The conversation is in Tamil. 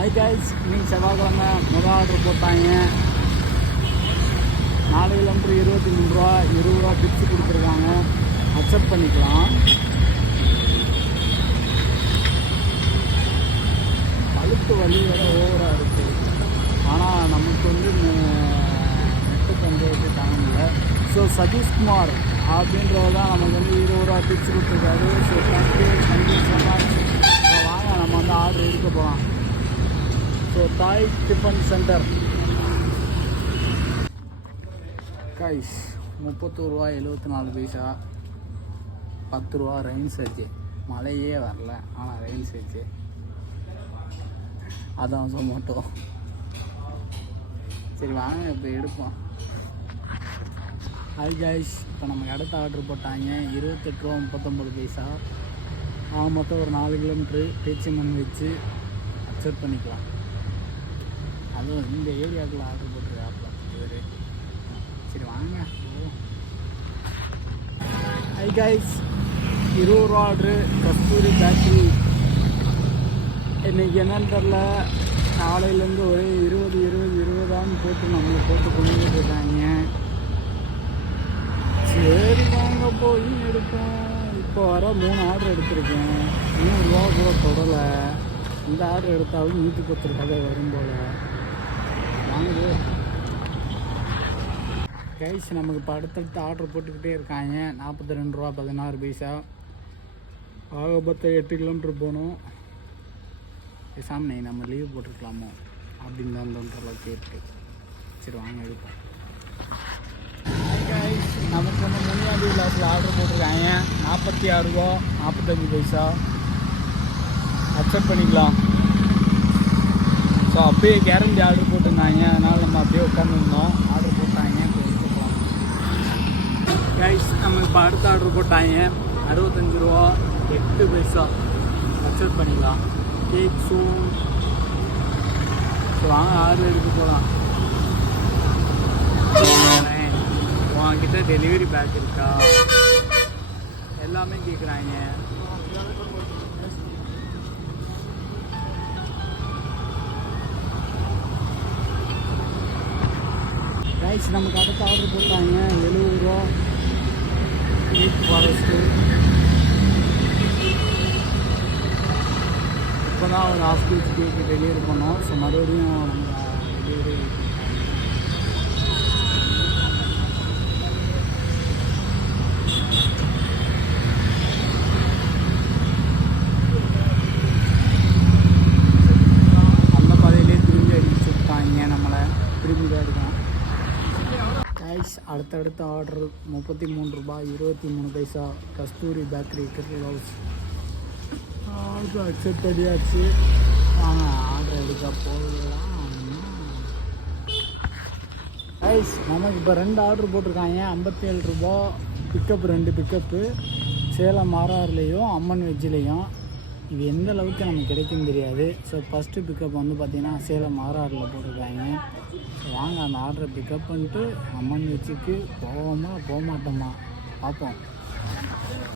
ஹாய் கைஸ், இன்னைக்கு செவ்வாய்க்கிழமை முதல் ஆர்டர் போட்டாங்க. 4 கிலோமீட்டர் 23 ரூபா, 20 ரூபா டிப்ஸ் கொடுத்துருக்காங்க. அக்செப்ட் பண்ணிக்கலாம். கழுத்து வலி வேறு ஓவராக இருக்குது. ஆனால் நமக்கு வந்து நெட்டுக்கு வந்து தாங்கல. ஸோ சதீஷ்குமார் அப்படின்றவர் தான் நமக்கு வந்து 20 ரூபா டிப்ஸ் கொடுத்துருக்காரு. So thank you so much. வாங்க நம்ம வந்து ஆர்டர் எடுக்க போகலாம். ஸோ தாய் டிஃபன் சென்டர் கைஸ் 31 ரூபா 74 பைசா, 10 ரூபா ரெயின் சர்ஜு. மழையே வரல, ஆனால் ரெயின் சர்ஜு அதான் சொமோட்டோ. சரி வாங்க இப்போ எடுப்போம். ஹாய் கைஸ், இப்போ நமக்கு அடுத்த ஆர்டர் போட்டாங்க. 28 ரூபா 39 பைசா. மொத்தம் ஒரு 4 கிலோமீட்ரு பேச்சு மண் வச்சு அக்செப்ட் பண்ணிக்கலாம். அதுவும் இந்த ஏரியாவுக்குள்ள ஆர்டர் போட்டுருக்காப்புல பேர். சரி வாங்க. ஹை கைஸ், 20 ரூபா ஆர்டரு கஸ்தூரி பேக்கரி. இன்றைக்கி என்னன்னு தெரில, காலையிலேருந்து ஒரே 20 போட்டு நம்மளை போட்டு கொண்டு இருக்காங்க. சரி வாங்க போய் எடுப்போம். இப்போ வர 3 ஆர்டர் எடுத்திருக்கேன். 100 ரூபா கூட தொடலை. இந்த ஆர்டர் எடுத்தாலும் 110 ரூபாய் வரும் போல். வாங்குது கைஸ். நமக்கு இப்போ அடுத்தடுத்து ஆர்டர் போட்டுக்கிட்டே இருக்காங்க. 42 ரூபா 16 பைசா. ஆகப்பத்த 8 கிலோமீட்டர் போகணும். பேசாம நம்ம லீவ் போட்டுருக்கலாமோ அப்படின்னு தான் தோன்ற அளவுக்கு இருக்குது. சரி வாங்க எடுப்போம். கைஸ், நமக்கு வந்து முனியாண்டி விலாஸில் ஆர்டர் போட்டிருக்காங்க. 46 ரூபா 45 பைசா. அக்செப்ட் பண்ணிக்கலாம். ஸோ அப்படியே கேரண்டி ஆர்டர் போட்டிருந்தாங்க. அதனால் நம்ம அப்படியே உட்காந்துருந்தோம். ஆர்டர் போட்டாங்க. இப்போ எடுத்துக்கலாம் கைஸ். நம்ம இப்போ அடுத்த ஆர்டர் போட்டாங்க. 65 ரூபா 8 பைசா. அக்செப்ட் பண்ணிக்கலாம். கேக் சூன். ஸோ வாங்க ஆர்டர் எடுக்க போகலாம். உங்ககிட்ட டெலிவரி பேக் இருக்கா எல்லாமே கேட்குறாங்க. ரைஸ் நமக்கு அடுத்த ஆர்டர் போட்டாங்க. 70 ரூபா ஸ்வீட் ஃபாரஸ்ட்டு. இப்போ தான் ஒரு ஹாஃப் கேஜி கேக்கு டெலிவரி பண்ணோம். ஸோ மறுபடியும் நம்ம டெலிவரி அந்த பாதையிலே திரும்பி அடிச்சு விட்டாங்க. நம்மளை திரும்பி தான் எடுக்கணும். கைஸ், அடுத்தடுத்த ஆர்டர் 33 ரூபா 23 paisa. Kasthuri bakery cricket house. Order accept பண்ணியாச்சு. ஆர்டர் எடுக்க போகலாம். கைஸ், நமக்கு இப்போ 2 ஆர்டர் போட்டிருக்காங்க. 57 ரூபா பிக்கப். 2 பிக்கப்பு சேலம் ஆர்ஆர்லேயும் அம்மன் வெஜ்ஜிலையும். இது எந்த அளவுக்கு நமக்கு கிடைக்கும் தெரியாது. ஸோ ஃபஸ்ட்டு பிக்கப் வந்து பார்த்திங்கன்னா சேலம் ஆர்ஆரில் போட்டிருக்காங்க. வாங்க அந்த ஆர்டரை பிக்கப் பண்ணிட்டு அம்மன் வெஜ்ஜுக்கு போவோமா போக மாட்டோமா பார்ப்போம்.